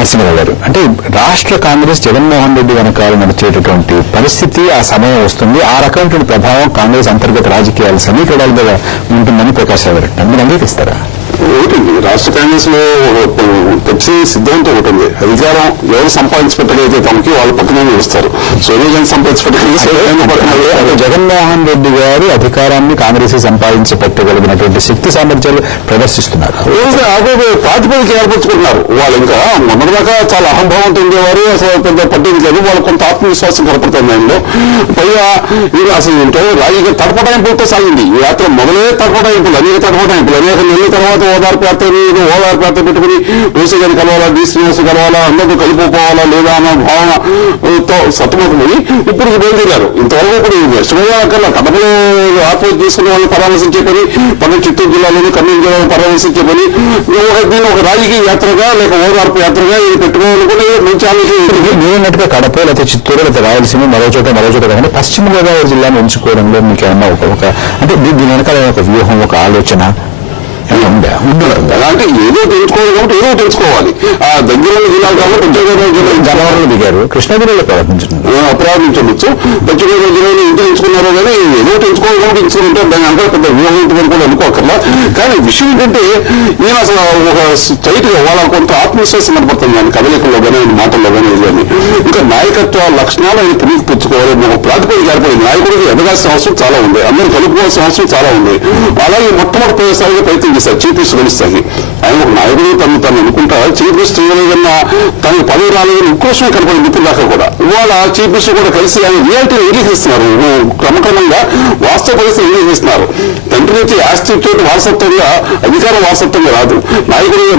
నరసింహరావు గారు, అంటే రాష్ట్ర కాంగ్రెస్ జగన్మోహన్ రెడ్డి వెనకాల నడిచేటటువంటి పరిస్థితి ఆ సమయం వస్తుంది, ఆ రకమైనటువంటి ప్రభావం కాంగ్రెస్ అంతర్గత రాజకీయాల సమీకరణాల మీద ఉంటుందని ప్రకాష్ రావు గారు మీరు అంగీకరిస్తారా? ఒకటి రాష్ట్ర కాంగ్రెస్ లో పెప్సీ సిద్ధాంతం ఒకటి ఉంది, అధికారం ఎవరు సంపాదించి పెట్టగలిగితే తమకి వాళ్ళు పక్కనే నిలుస్తారు. సోనియా గాంధీ సంపాదించి పెట్టగలిగితే జగన్మోహన్ రెడ్డి గారు అధికారాన్ని కాంగ్రెస్ సంపాదించి పెట్టగలిగినటువంటి శక్తి సామర్థ్యాలు ప్రదర్శిస్తున్నారు. ప్రాతిపదిక ఏర్పరచుకుంటున్నారు. వాళ్ళు ఇంకా మొన్నటిదాకా చాలా అహంభావంతో ఉండేవారు, అసలు పెద్ద పట్టింది కాదు, వాళ్ళు కొంత ఆత్మవిశ్వాసం కనపడుతుంది ఆయనలో. పైగా ఇది అసలు ఏంటో రాజకీయ తడపటాయింపులతో సాగింది ఈ యాత్ర. మొదలే తడపటాయింపులు, అనేక తడపటాయింపులు, అనేక నెలల తర్వాత ఓదార్పు యాత్ర పెట్టుకుని ఓసీ గారిని కలవాలా, డి శ్రీనివాస్ కలవాలా, అందరితో కలిపిపోవాలా లేదా అన్న భావనతో సతమతమని ఇప్పుడు బయలుదేరారు. ఇంతవరకు ఇప్పుడు ఇష్టమయ్యాకల్లా కడపలో ఆత్మహత్య చేసుకున్న వాళ్ళని పరామర్శించే పని, పక్కన చిత్తూరు జిల్లాలోని కర్నూలు జిల్లాలో పరామర్శించే పని, దీన్ని ఒక రాజకీయ యాత్రగా లేక ఓదార్పు యాత్రగా ఇది పెట్టుకోవాలనుకుని మంచి ఆలోచన. నేనట్టుగా కడప లేకపోతే చిత్తూరు లేకపోతే రాయలసీమ మరో చోట కానీ పశ్చిమ గోదావరి జిల్లాను ఎంచుకోవడంలో మీకు ఏమన్నా ఒక అంటే దీని వెనకాల ఒక వ్యూహం, ఒక ఆలోచన అంటే ఏదో తెలుసుకోవాలి కాబట్టి ఏదో తెలుసుకోవాలి. ఆ దగ్గర జిల్లాలు కాబట్టి పశ్చిమగోదావరి జిల్లా జనవరిలో దిగారు, కృష్ణా జిల్లాలో ప్రారంభించవచ్చు. పశ్చిమగోదావరి జిల్లాలో ఇంటి తెలుసుకున్నారో కానీ ఏదో తెలుసుకోవాలి కాబట్టి తెలుసుకుంటే దాని అంతా పెద్ద వ్యూహం కూడా అనుకోకర్లా. కానీ విషయం ఏంటంటే నేను అసలు ఒక స్ట్రైట్ గా వాళ్ళ కొంత ఆత్మవిశ్వాసం కనపడుతుంది ఆయన కదలికల్లో కానీ మాటల్లో కానీ కానీ ఇంకా నాయకత్వ లక్షణాలు ఆయన పుణికి పుచ్చుకోవాలి. ఒక ప్రాతిపదిక ఏర్పడింది. నాయకుడికి ఎదగాల్సిన అవసరం చాలా ఉంది, అందరూ కలుపుకోవాల్సిన అవసరం చాలా ఉంది. అలాగే మొట్టమొదటిసారిగా ప్రయత్నం చేశారు చీఫ్ మినిస్టర్ గెలుస్తాయి. ఆయన ఒక నాయకుడు తను అనుకుంటా చీఫ్ మినిస్టర్ ఏదన్నా తనకు పదవి రాలేదని ఉక్రోషమే కనపడింది ఇప్పుడు దాకా కూడా. ఇవాళ చీఫ్ మినిస్టర్ కూడా కలిసి ఆయన రియాలిటీని అంగీకరిస్తున్నారు, క్రమక్రమంగా వాస్తవ పరిస్థితి అంగీకరిస్తున్నారు. తండ్రి నుంచి ఆస్తితో వారసత్వంగా అధికారం వారసత్వంగా రాదు,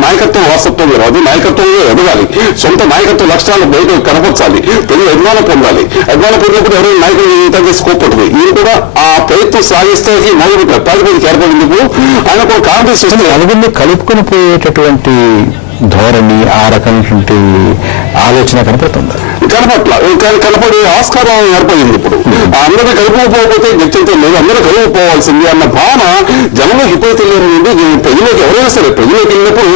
నాయకత్వం వారసత్వంగా రాదు, నాయకత్వంలో ఎదగాలి, సొంత నాయకత్వ లక్షణాలు బయట కనపరచాలి, ప్రజలు అభిమానం పొందాలి. అభిమానం పొందినప్పుడు ఎవరైనా నాయకులు తగ్గే స్కోప్ ఉంటుంది. ఈయన కూడా ఆ ప్రయత్నం సాగిస్తే మొదలుపెట్టారు. ప్రాతిపదిక ఏర్పడినందుకు ఆయన కూడా కాంగ్రెస్ నలుగురిని కలుపుకొని పోయేటటువంటి ధోరణి, ఆ రకమైనటువంటి ఆలోచన కనపడుతుంది. కనపడే ఆస్కారం ఏర్పడింది. ఇప్పుడు అందరినీ కలుపుకోకపోతే గత్యంతో లేదు, అందరూ కలుపుకోవాల్సింది అన్న భావన జనంలో ఇప్పుడు తెలియదు. ప్రజలకు ఎవరైనా సరే ప్రజలకు వెళ్ళినప్పుడు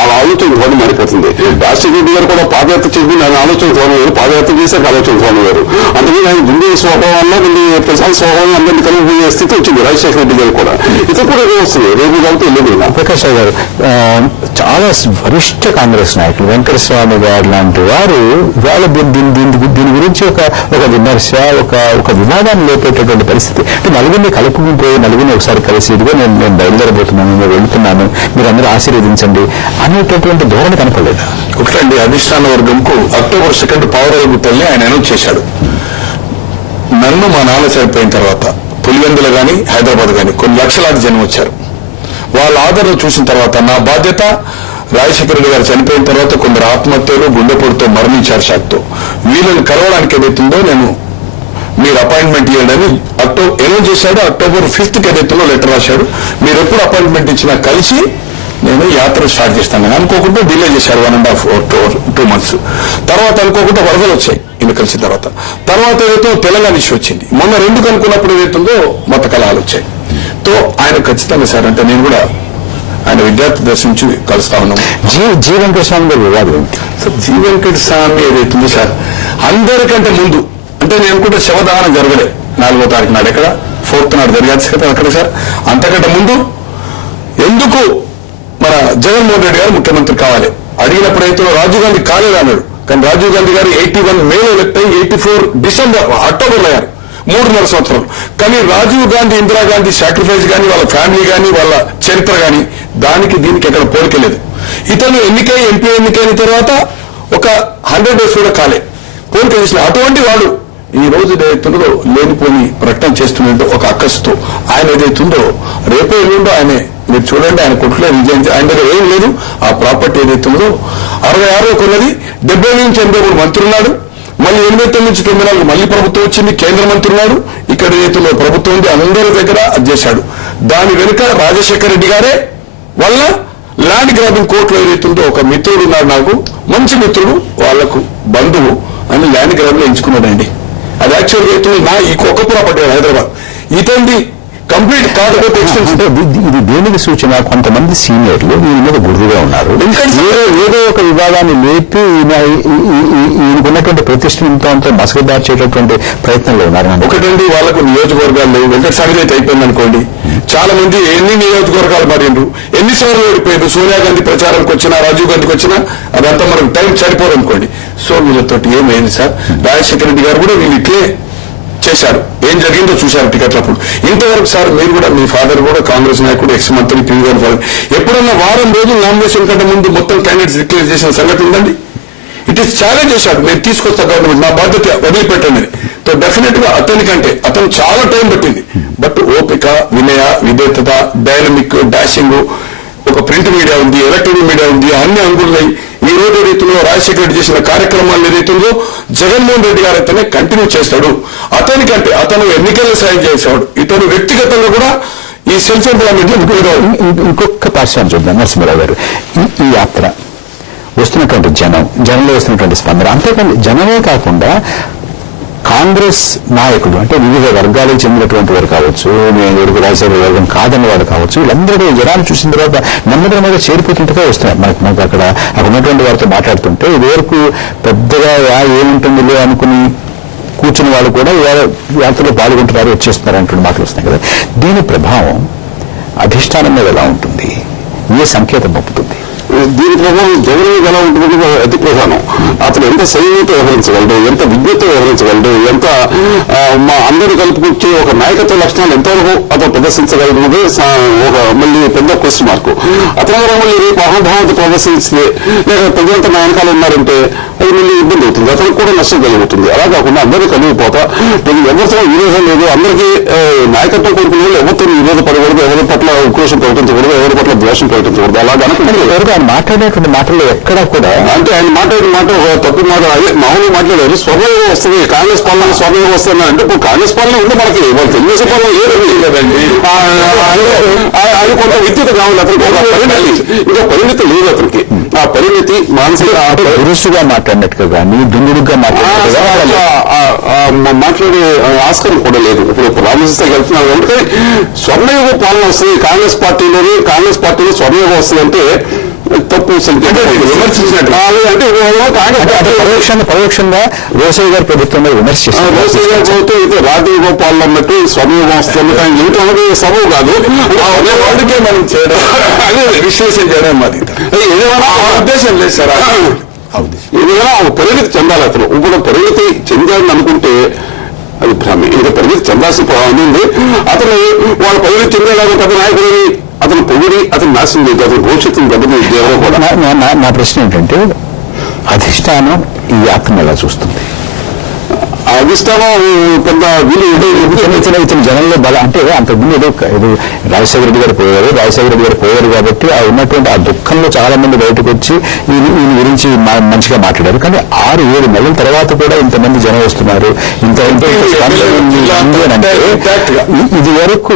ఆ ఆలోచన ధోరణి మారిపోతుంది. రాజశేఖర రెడ్డి గారు కూడా పాదయాత్ర చేసి ఆయన ఆలోచన ధోరణి వేరు, పాదయాత్ర చేశాక ఆలోచన ధోరణి వేరు. అందుకని ఆయన గుండె స్వభావంలో ప్రశాంత స్వభావం అందరినీ కలిగిపోయే స్థితి వచ్చింది రాజశేఖర రెడ్డి గారు కూడా. ఇది కూడా వస్తుంది రేపు కాబట్టి వెళ్ళదు. ప్రకాష్ రావు గారు చాలా వరిష్ఠ కాంగ్రెస్ నాయకులు వెంకటస్వామి గారు లాంటి వారు ఇవాళ దీని గురించి ఒక విమర్శ, ఒక వివాదాన్ని లేపేటటువంటి పరిస్థితి. అంటే నలుగురిని కలుపుకుంటే నలుగురిని ఒకసారి కలిసి ఇదిగో నేను బయలుదేరబోతున్నాను, నేను వెళ్తున్నాను, మీరు అందరూ ఆశీర్వదించండి అనేటటువంటి ధోరణి కనపడలేదు. ఒకటండి, అధిష్టాన వర్గంకు October 2 పౌరగుట్టల్ని ఆయన అనౌన్స్ చేశాడు. నన్ను మా నాన్న చనిపోయిన తర్వాత పులివెందులు కానీ హైదరాబాద్ కానీ కొన్ని లక్షలాది జనం వచ్చారు. వాళ్ళ ఆదరణ చూసిన తర్వాత నా బాధ్యత రాజశేఖర రెడ్డి గారు చనిపోయిన తర్వాత కొందరు ఆత్మహత్యలు, గుండెపోటుతో మరణించారు షాక్తో. వీళ్ళని కలవడానికి ఏదైతుందో నేను మీరు అపాయింట్మెంట్ ఇవ్వండి అని అనౌన్స్ చేశాడు. October 5 ఏదైతుందో లెటర్ రాశాడు. మీరు ఎప్పుడు అపాయింట్మెంట్ ఇచ్చినా కలిసి నేను యాత్ర స్టార్ట్ చేస్తాను. అనుకోకుండా డిలే చేశారు 1.5 or 2 months. తర్వాత అనుకోకుండా వరదలు వచ్చాయి ఈయన కలిసిన తర్వాత ఏదైతే తెలంగాణ ఇష్యూ వచ్చింది. మొన్న 2 కనుక్కున్నప్పుడు ఏదైతుందో మత కలహాలు వచ్చాయి. తో ఆయన ఖచ్చితంగా సార్ అంటే నేను కూడా ఆయన విద్యార్థి దశ నుంచి కలుస్తా ఉన్నాము. జీ వెంకటస్వామి గారు వివాదం సార్, జీ వెంకటస్వామి ఏదైతుంది సార్ అందరికంటే ముందు అంటే నేను అనుకుంటే శవదానం జరగలే 4వ తారీఖు నాడు, ఎక్కడ 4th నాడు జరిగాల్సి కదా అక్కడ సార్. అంతకంటే ముందు ఎందుకు మన జగన్మోహన్ రెడ్డి గారు ముఖ్యమంత్రి కావాలి అడిగినప్పుడు అయితే రాజీవ్ గాంధీ కాలేదు అన్నాడు. కానీ రాజీవ్ గాంధీ గారు 81 మేలో ఎలక్ట్ అయ్యి 84 అక్టోబర్లో అయ్యారు, 3.5 సంవత్సరాలు. కానీ రాజీవ్ గాంధీ, ఇందిరాగాంధీ సాక్రిఫైస్ కానీ వాళ్ళ ఫ్యామిలీ కానీ వాళ్ళ చరిత్ర కానీ దానికి దీనికి ఎక్కడ పోలికలేదు. ఇతను ఎంపీ ఎన్నికైన తర్వాత ఒక 100 days కూడా కాలే పోలిక చేసిన అటువంటి వాడు ఈ రోజు ఏదైతుందో లేనిపోని ప్రకటన చేస్తున్నట్టు ఒక అక్కసుతో ఆయన ఏదైతుందో రేపే ఎల్లుండో ఆయనే మీరు చూడండి ఆయన కొట్లో రిజైన్ ఆయన దగ్గర ఏం లేదు. ఆ ప్రాపర్టీ ఏదైతుందో 66 కొన్నది, 70 నుంచి 83 మంత్రులు ఉన్నాడు. మళ్ళీ 89 నుంచి 94 మళ్ళీ ప్రభుత్వం వచ్చింది, కేంద్ర మంత్రి ఉన్నాడు. ఇక్కడ ఏదైతుందో ప్రభుత్వం ఉంది, అందరి దగ్గర అది చేశాడు. దాని వెనుక రాజశేఖర రెడ్డి గారే వల్ల ల్యాండ్ గ్రాబింగ్ కోర్టులో ఏదైతుందో ఒక మిత్రుడు ఉన్నాడు, నాకు మంచి మిత్రుడు, వాళ్లకు బంధువు అని ల్యాండ్ గ్రాబింగ్ ఎంచుకున్నాడండి. అది యాక్చువల్గా అయితే నా ఈ ఒక్క ప్రాపర్టీ హైదరాబాద్. ఇతంది కంప్లీట్ కాకపోతే అంటే ఇది దేనికి సూచన? కొంతమంది సీనియర్లు ఈయన మీద గురువుగా ఉన్నారు, ఏదో ఒక వివాదాన్ని లేపి ఈయనకున్నటువంటి ప్రతిష్టను ఇంత మసకదార్చేటటువంటి ప్రయత్నంలో ఉన్నారు. ఒకటండి, వాళ్ళకు నియోజకవర్గాలు లేవు. వెంకటస్వామి అయితే అయిపోయింది అనుకోండి, చాలా మంది ఎన్ని నియోజకవర్గాలు మారిండ్రు, ఎన్నిసార్లు ఓడిపోయారు. సోనియా గాంధీ ప్రచారానికి వచ్చినా, రాజీవ్ గాంధీకి వచ్చినా అదంతా మనకు టైం సరిపోదు అనుకోండి. సో వీళ్ళతోటి ఏమైంది సార్? రాజశేఖర రెడ్డి గారు కూడా వీళ్ళు ఇట్లే చేశారు. ఏం జరిగిందో చూశారు టికెట్లప్పుడు. ఇంతవరకు సార్ మీరు కూడా, మీ ఫాదర్ కూడా కాంగ్రెస్ నాయకుడు, ఎక్స్ మంత్రి పివి గారి ఫాదర్, ఎప్పుడన్నా వారం రోజులు నామినేషన్ కంటే ముందు మొత్తం క్యాండిడేట్స్ డిక్లేర్ చేసిన సంగతి ఉందండి? ఇట్ ఈస్ ఛాలెంజ్ చేశాడు, నేను తీసుకొస్తా గవర్నమెంట్, నా బాధ్యత వదిలిపెట్టండి. సో డెఫినెట్ గా అతనికంటే అతను చాలా టైం పట్టింది. బట్ ఓపిక, వినయ, విధేయత, డైనమిక్, డాషింగ్, ఒక ప్రింట్ మీడియా ఉంది, ఎలక్ట్రానిక్ మీడియా ఉంది, అన్ని అంగులున్నాయి. ఈ రోజు రీతిలో రాజశేఖర రెడ్డి చేసిన కార్యక్రమాలు ఏదైతుందో జగన్మోహన్ రెడ్డి గారు అయితేనే కంటిన్యూ చేస్తాడు. అతనికంటే అతను ఎన్నికల్లో సాయం చేసేవాడు, ఇతను వ్యక్తిగతంగా కూడా ఈ సెల్ఫ్ ఎంప్లాయ్మెంట్ ఇంకొక పార్శ్వాన్ని చూద్దాం. నరసింహారావు గారు, ఈ యాత్ర వస్తున్నటువంటి జనంలో వస్తున్నటువంటి స్పందన, అంతేకాదు జనమే కాకుండా కాంగ్రెస్ నాయకులు, అంటే వివిధ వర్గాలకు చెందినటువంటి వారు కావచ్చు, నేను రాజశేఖర వర్గం కాదన్న వాడు కావచ్చు, వీళ్ళందరూ జనాలు చూసిన తర్వాత నెమ్మదిగా చేరిపోతుంటగా వస్తున్నారు. మనకు అక్కడ ఉన్నటువంటి వారితో మాట్లాడుతుంటే ఇదివరకు పెద్దగా ఏముంటుందిలే అనుకుని కూర్చుని వాళ్ళు కూడా యాత్రలో పాల్గొంటున్నారు, వచ్చేస్తున్నారు అంటున్న మాటలు వస్తున్నాయి కదా. దీని ప్రభావం అధిష్టానం మీద ఎలా ఉంటుంది? ఏ సంకేతం పంపుతుంది? దీని ప్రభావం జగన్ మీద ఎలా ఉంటుంది అతి ప్రధానం. అతను ఎంత సైన్యంతో వ్యవహరించగలడు, ఎంత విజ్ఞతతో వ్యవహరించగలడు, ఎంత మా అందరూ కలుపుకొచ్చే ఒక నాయకత్వ లక్షణాలు ఎంతవరకు అతను ప్రదర్శించగలన్నది ఒక మళ్ళీ పెద్ద క్వశ్చన్ మార్కు. అతను మళ్ళీ రేపు అహంభావంతో ప్రదర్శిస్తే, లేక ప్రజలంతా నా వెనకాల ఉన్నారంటే అది మళ్ళీ ఇబ్బంది అవుతుంది, అతనికి కూడా నష్టం కలుగుతుంది. అలా కాకుండా అందరూ కలిగిపోతా ఎవరితో విరోధం లేదు, అందరికీ నాయకత్వం కోరుకునే వాళ్ళు ఎవరితో విరోధ పడకూడదు, ఎవరి పట్ల ఉక్రోషం ప్రకటించకూడదు, ఎవరి పట్ల ద్వేషం ప్రకటించకూడదు. అలా అనుకుంటే ఆయన మాట్లాడేటువంటి మాటల్లో ఎక్కడా కూడా, అంటే ఆయన మాట్లాడిన మాట ఒక తప్పు మాట, అదే మామూలు మాట్లాడారు. స్వర్ణయోగం వస్తుంది, కాంగ్రెస్ పాలన స్వర్ణయోగం వస్తుంది అంటే ఇప్పుడు కాంగ్రెస్ పాలన ఉంది మనకి, వాళ్ళు తెలుగుదేశం పాలన లేదండి. అది కొంత విద్యుత్ కావాలి అతనికి, ఇంకా పరిణితి లేదు అతనికి. ఆ పరిణితి మానసిక పురుషుగా మాట్లాడినట్టుగా కానీ దుందుడుగా మాట్లాడే ఆస్కారం కూడా లేదు. ఇప్పుడు రామకృష్ణ వెళ్తున్నారు అంటే స్వర్ణయోగ పాలన వస్తుంది కాంగ్రెస్ పార్టీలో స్వర్ణయోగం వస్తుంది అంటే తప్పు విమర్శించినట్టు అంటే పరోక్షంగా రోసయ్య గారి ప్రభుత్వం విమర్శిస్తారు. రోసయ్య గారి ప్రభుత్వం అయితే రాజయోగ పాలన అన్నట్టు స్వర్ణయోగం వస్తుంది, ఇంకా సబు కాదు. అందుకే మనం చేయడం, అదే విశ్లేషణ చేయడం మాది ఏదైనా ఉద్దేశం లేదు సార్. ఏదైనా ఒక పరిణితి చెందాలి అతను. ఇప్పుడు పరిణితి చెందాలని అనుకుంటే అది భ్రమే. ఇంకా పరిణితి చెందాల్సిన ఉంది. అతను వాళ్ళ పరిణితి చెందేలాగా పెద్ద నాయకుడు అతను పొగిడి అతను నాశనం లేదు, అతను భవిష్యత్తును దెబ్బతిని కూడా. నా ప్రశ్న ఏంటంటే అధిష్టానం ఈ యాత్రను ఎలా చూస్తుంది? అధిష్టానం పెద్ద ఇతను జనంలో బలం అంటే అంతకుముందు ఏదో రాజశేఖర రెడ్డి గారు పోయారు కాబట్టి ఆ ఉన్నటువంటి ఆ దుఃఖంలో చాలా మంది బయటకు వచ్చి ఈయన గురించి మంచిగా మాట్లాడారు. కానీ 6-7 నెలల తర్వాత కూడా ఇంతమంది జనం వస్తున్నారు, ఇంత ఇది వరకు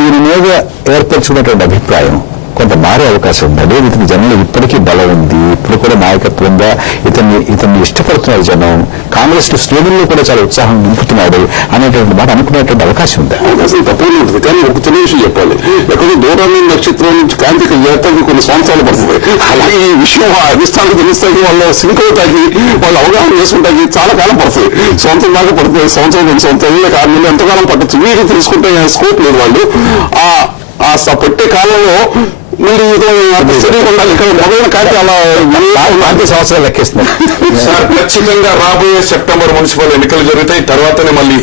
ఈయన మీద ఏర్పరచుకున్నటువంటి అభిప్రాయం కొంత మారే అవకాశం ఉంది. అదే రీతికి జనంలో ఇప్పటికీ బలం ఉంది, ఇప్పుడు కూడా నాయకత్వంగా ఇతన్ని ఇష్టపడుతున్నారు జనం. కాంగ్రెస్ శ్రేణుల్లో కూడా చాలా ఉత్సాహం నింపుతున్నాడు అనేటువంటి మాట అనుకునేటువంటి అవకాశం ఉంది. అవకాశం తప్పకుండా ఉంటుంది. కానీ ఒక తెలియ విషయం చెప్పాలి, ఎక్కడో దూరాన్ని నక్షత్రం నుంచి కాంతికి ఏర్పడి కొన్ని సంవత్సరాలు పడుతుంది. అలాగే ఈ విషయం అధిష్టానికి తెలుస్తాయి, వాళ్ళు సింక్ అవుతాయి, వాళ్ళు అవగాహన చేసుకుంటాయి, చాలా కాలం పడుతుంది. సంవత్సరం దాకా పడుతుంది, సంవత్సరం 2 సంవత్సరాలు 6 నెలలు ఎంతకాలం పట్టచ్చు. వీటికి తెలుసుకుంటే స్కోప్ లేదు. వాళ్ళు ఆ పెట్టే కాలంలో మళ్ళీ ఉండాలి. ఇక్కడ మొదలైన కార్యం అలా 40 సంవత్సరాలు లెక్కిస్తున్నారు సార్. ఖచ్చితంగా రాబోయే సెప్టెంబర్ మున్సిపల్ ఎన్నికలు జరుగుతాయి. తర్వాతనే మళ్ళీ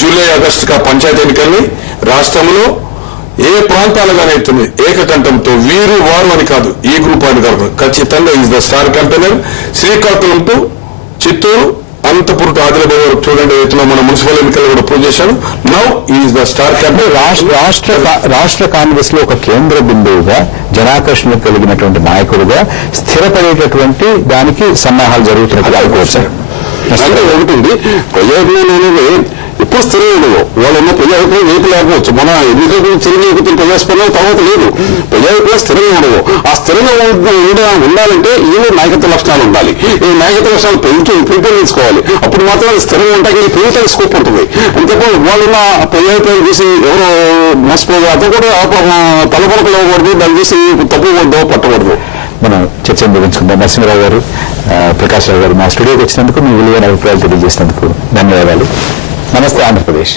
జూలై ఆగస్టుగా పంచాయతీ ఎన్నికల్ని రాష్ట్రంలో ఏ ప్రాంతాలుగానైతుంది ఏకకంఠంతో వీరు వారు అని కాదు, ఈ గ్రూప్ అని కాదు, ఖచ్చితంగా is the star campaigner. Srikakulam to Chittoor, Anantapur to Adilabad వరకు చూడండి ఎత్తున మన మున్సిపల్ ఎన్నికలు కూడా పూజ చేశాను. Now is the star campaign. రాష్ట్ర కాంగ్రెస్ లో ఒక కేంద్ర బిందువుగా జనాకర్షణ కలిగినటువంటి నాయకుడుగా స్థిరపడేటటువంటి దానికి సన్నాహాలు జరుగుతున్నట్టుగా అనుకోవచ్చు. అంటే ఒకటి ప్రజాభిమానంలో ఎప్పుడు స్థిరం ఉండదు. వాళ్ళన్న ప్రజాభిప్రాయం వైపు లేకపోవచ్చు. మన ఎన్నికలకు చిరునీకు ప్రజాస్పందన తర్వాత లేదు. ప్రజాభిప్రాయం స్థిరంగా ఉండదు. ఆ స్థిరంగా ఉండాలంటే ఈయన నాయకత్వ లక్షణాలు ఉండాలి. ఈ నాయకత్వ లక్షణాలు పెంపొందించుకోవాలి. అప్పుడు మాత్రం అది స్థిరంగా ఉంటాయి. పెరుగుతానికి స్కోప్ ఉంటుంది. అంతేకాదు వాళ్ళున్న ప్రజాభిప్రాయం చూసి ఎవరో మోసపోదు, అతను కూడా తలపొలకలు ఇవ్వకూడదు, దాన్ని చూసి తప్పుకూడదు, పట్టకూడదు. మనం చర్చను ముగించుకుందాం. నరసింహరావు గారు, ప్రకాష్ రావు గారు మా స్టూడియోకి వచ్చినందుకు మీ విలువైన అభిప్రాయాలు తెలియజేసినందుకు ధన్యవాదాలు. నమస్తే ఆంధ్రప్రదేశ్.